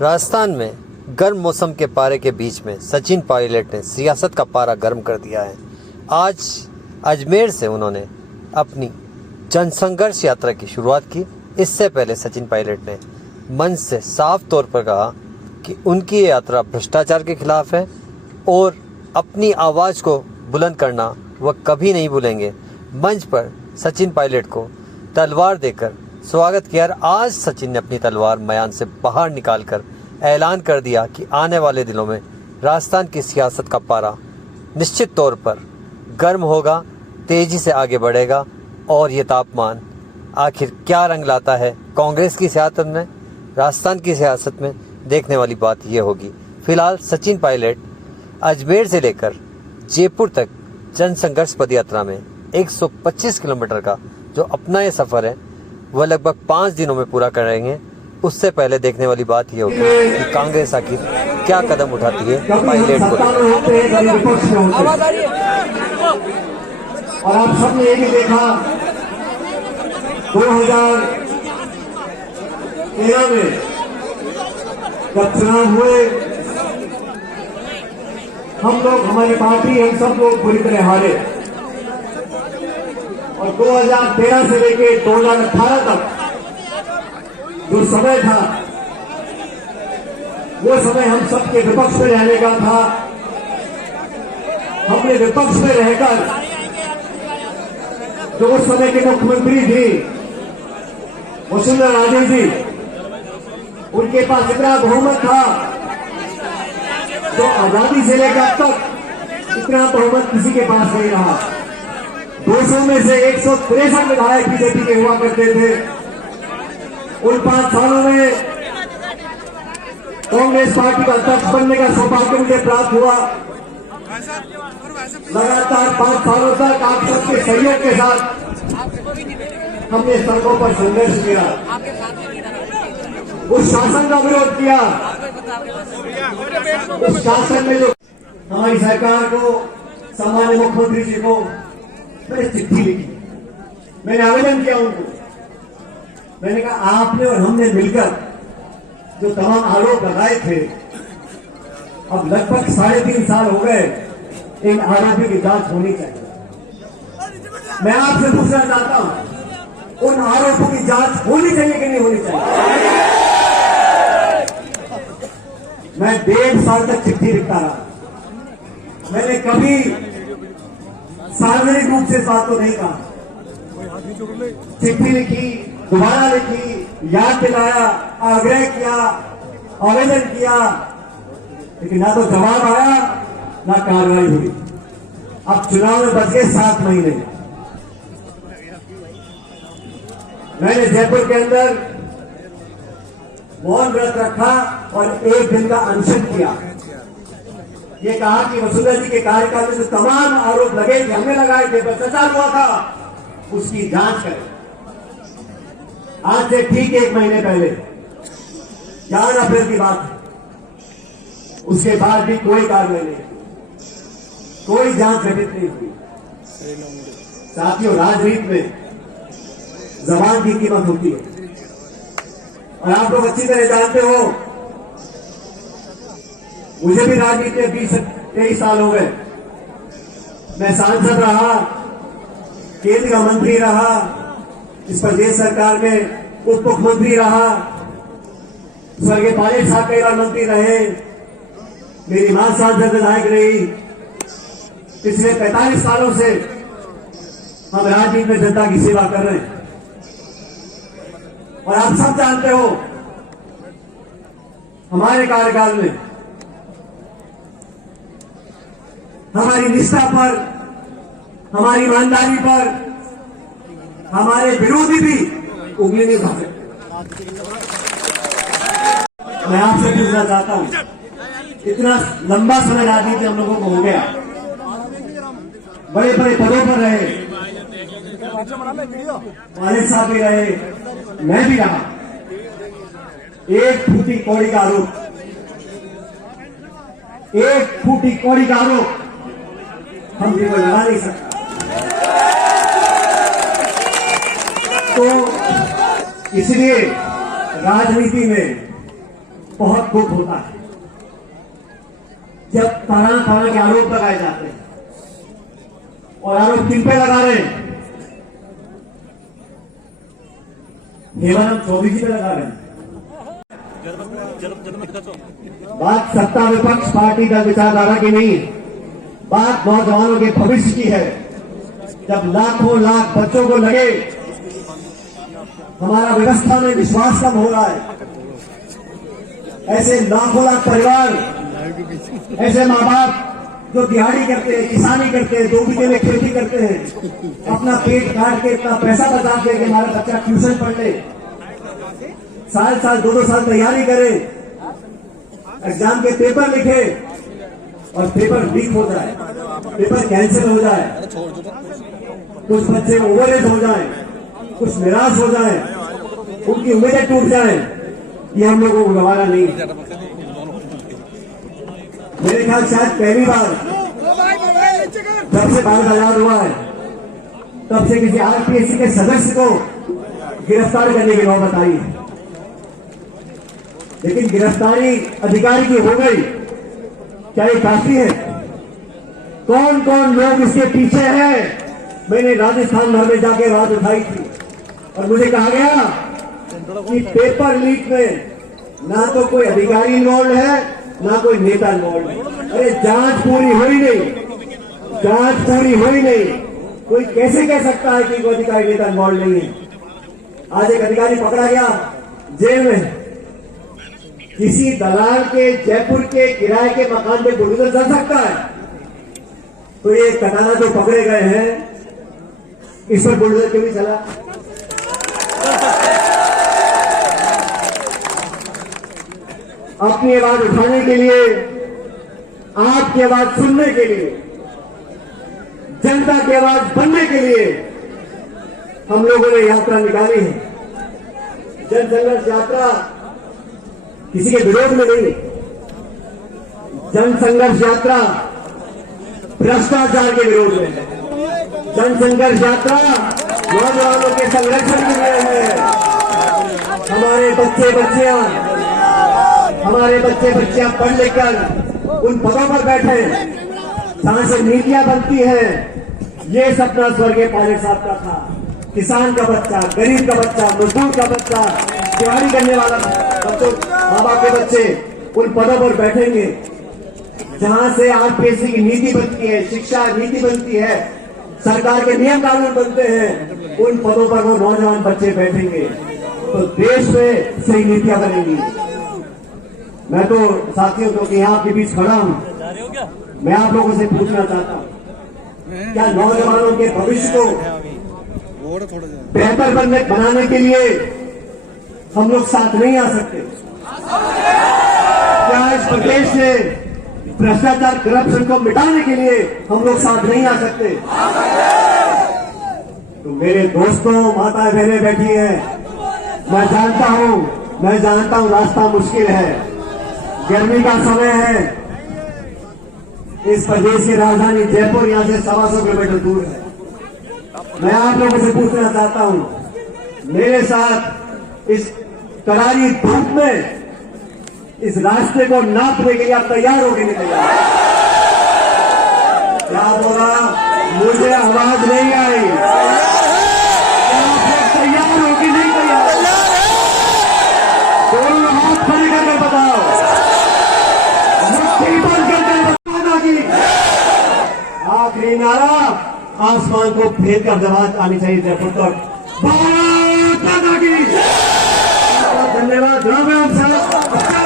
राजस्थान में गर्म मौसम के पारे के बीच में सचिन पायलट ने सियासत का पारा गर्म कर दिया है। आज अजमेर से उन्होंने अपनी जनसंघर्ष यात्रा की शुरुआत की। इससे पहले सचिन पायलट ने मंच से साफ तौर पर कहा कि उनकी ये यात्रा भ्रष्टाचार के खिलाफ है और अपनी आवाज़ को बुलंद करना वह कभी नहीं भूलेंगे। मंच पर सचिन पायलट को तलवार देकर स्वागत किया। आज सचिन ने अपनी तलवार मयान से बाहर निकालकर ऐलान कर दिया कि आने वाले दिनों में राजस्थान की सियासत का पारा निश्चित तौर पर गर्म होगा, तेजी से आगे बढ़ेगा और ये तापमान आखिर क्या रंग लाता है कांग्रेस की सियासत में, राजस्थान की सियासत में, देखने वाली बात ये होगी। फिलहाल सचिन पायलट अजमेर से लेकर जयपुर तक जनसंघर्ष पदयात्रा में 125 किलोमीटर का जो अपना ये सफ़र है वह लगभग 5 दिनों में पूरा करेंगे। उससे पहले देखने वाली बात ये होगी कि कांग्रेस आखिर क्या कदम उठाती है पायलट को। और आप सबने ये भी देखा 2013 में जब चुनाव हुए, हम लोग, हमारी पार्टी, हम सब लोग बुरी तरह हारे और 2013 से लेकर 2018 तक जो समय था वो समय हम सबके विपक्ष में रहने का था। हमने विपक्ष में रहकर जो उस समय के मुख्यमंत्री थी वसुंधरा राजे जी, उनके पास इतना बहुमत था जो आजादी से लेकर अब तक इतना बहुमत किसी के पास नहीं रहा। 200 में से 163 विधायक बीजेपी के हुआ करते थे। उन 5 सालों में कांग्रेस पार्टी का अध्यक्ष बनने का सौभाग्य मुझे प्राप्त हुआ। लगातार 5 सालों तक आप सबके सहयोग के साथ हमने सड़कों पर संघर्ष किया, उस शासन का विरोध किया। उस शासन में जो हमारी सरकार को, सामान्य मुख्यमंत्री जी को मैंने चिट्ठी लिखी, मैंने आवेदन किया उनको। मैंने कहा आपने और हमने मिलकर जो तमाम आरोप लगाए थे, अब लगभग 3.5 साल हो गए, इन आरोपों की जांच होनी चाहिए। मैं आपसे पूछना चाहता हूं, उन आरोपों की जांच होनी चाहिए कि नहीं होनी चाहिए? मैं 1.5 साल तक चिट्ठी लिखता रहा। मैंने कभी सार्वजनिक रूप से इस बात को नहीं कहा। चिट्ठी लिखी, दोबारा लिखी, याद दिलाया, आग्रह किया, आवेदन किया, लेकिन ना तो जवाब आया ना कार्रवाई हुई। अब चुनाव में बच गए 7 महीने। मैंने जयपुर के अंदर मौन व्रत रखा और 1 दिन का अनशन किया। ये कहा कि वसुंधरा जी के कार्यकाल में जो तमाम आरोप लगे थे, हमने लगाए थे, भ्रष्टाचार हुआ था, उसकी जांच करें। आज से ठीक 1 महीने पहले 4 अप्रैल की बात है, उसके बाद भी कोई कार्रवाई नहीं, कोई जांच घटित नहीं हुई। साथियों, राजनीति में जबान की कीमत होती है और आप लोग अच्छी तरह जानते हो। मुझे भी राजनीति में 20-23 साल हो गए। मैं सांसद रहा, केंद्र का मंत्री रहा, इस प्रदेश सरकार में उप मुख्यमंत्री रहा, स्वर्गीय पायलट साहब कई बार मंत्री रहे, मेरी मां सांसद विधायक रही। पिछले 45 सालों से हम राजनीति में जनता की सेवा कर रहे हैं और आप सब जानते हो हमारे कार्यकाल में हमारी निष्ठा पर, हमारी ईमानदारी पर हमारे विरोधी भी उंगली नहीं उठा सकते। मैं आपसे पूछना चाहता हूं, इतना लंबा समय राजनीति हम लोगों को हो गया, बड़े बड़े पदों पर रहे, पायलट साहब भी रहे, मैं भी रहा। 1 फूटी कौड़ी का आरोप, 1 फूटी कौड़ी का आरोप हम भी लगा नहीं सकते। तो इसलिए राजनीति में बहुत दुख होता है जब तरह तरह के आरोप लगाए जाते हैं। और आरोप किन पे लगा रहे हैं? हेमंत चौधरी जी पे लगा रहे हैं। बात सत्ता विपक्ष पार्टी दल विचारधारा की नहीं है, बात नौजवानों के भविष्य की है। जब लाखों लाख बच्चों को लगे हमारा व्यवस्था में विश्वास कम हो रहा है, ऐसे लाखों लाख परिवार, ऐसे माँ बाप जो दिहाड़ी करते हैं, किसानी करते हैं, 2 बीघे में खेती करते हैं, अपना पेट काट के इतना पैसा बचा के कि हमारा बच्चा ट्यूशन पढ़ ले, साल 2-2 साल तैयारी करे, एग्जाम के पेपर लिखे और पेपर लीक हो जाए, पेपर कैंसिल हो जाए, कुछ बच्चे ओवरएज हो जाए, कुछ निराश हो जाए, उनकी उम्मीदें टूट जाए, ये हम लोगों को गवारा नहीं है। मेरे ख्याल शायद पहली बार जब से भारत आजाद हुआ है तब से किसी आरपीएससी के सदस्य को गिरफ्तार करने की नौबत आई है। लेकिन गिरफ्तारी अधिकारी की हो गई, क्या ये काफी है? कौन कौन लोग इसके पीछे हैं? मैंने राजस्थान भर में जाके आवाज उठाई थी और मुझे कहा गया कि पेपर लीक में ना तो कोई अधिकारी इन्वॉल्व है, ना कोई नेता इन्वॉल्व है। अरे जांच पूरी हुई नहीं, जांच पूरी हुई नहीं, कोई कैसे कह सकता है कि कोई अधिकारी नेता इन्वॉल्व नहीं है? आज एक अधिकारी पकड़ा गया जेल में, किसी दलाल के जयपुर के किराए के मकान में बुलडोजर चल सकता है? तो ये कटाना जो पकड़े गए हैं इस पर बुलडोजर क्यों नहीं चला? अपनी आवाज उठाने के लिए, आपकी आवाज सुनने के लिए, जनता की आवाज बनने के लिए हम लोगों ने यात्रा निकाली है। जन संघर्ष यात्रा किसी के विरोध में नहीं, जन संघर्ष यात्रा भ्रष्टाचार के विरोध में है। जन संघर्ष यात्रा नौजवानों के संरक्षण के लिए है। हमारे बच्चे बच्चियां पढ़ लिख कर उन पदों पर बैठे जहां से नीतियां बनती हैं। ये सपना स्वर्गीय पायलट साहब का था। किसान का बच्चा, गरीब का बच्चा, मजदूर का बच्चा, दिहाड़ी करने वाला बच्चों, माँ बाप के बच्चे उन पदों पर बैठेंगे जहां से आरपीएससी की नीति बनती है, शिक्षा नीति बनती है, सरकार के नियम कानून बनते हैं। उन पदों पर वो नौजवान बच्चे बैठेंगे तो देश में सही नीतियां बनेंगी। मैं तो साथियों क्योंकि यहाँ आपके बीच खड़ा हूं, मैं आप लोगों से पूछना चाहता हूं, क्या नौजवानों के भविष्य को बेहतर बनाने के लिए हम लोग साथ नहीं आ सकते? क्या इस प्रदेश से भ्रष्टाचार, करप्शन को मिटाने के लिए हम लोग साथ नहीं आ सकते? तो मेरे दोस्तों, माताएं बहनें बैठी हैं, मैं जानता हूं रास्ता मुश्किल है, गर्मी का समय है, इस प्रदेश की राजधानी जयपुर यहां से 125 किलोमीटर दूर है। मैं आप लोगों से पूछना चाहता हूं, मेरे साथ इस करारी धूप में इस रास्ते को नापने के लिए आप तैयार हो कि नहीं तैयार? क्या बोला? मुझे आवाज नहीं आई। क्या आप लोग तैयार हो कि नहीं तैयार? दोनों हाथ खड़े करके बताओ, मुट्ठी बंद करके बताना कि आखिरी नारा आसमान को भेद कर जवाब आनी चाहिए जयपुर तक। भारत माता की। धन्यवाद। राम राम साहब।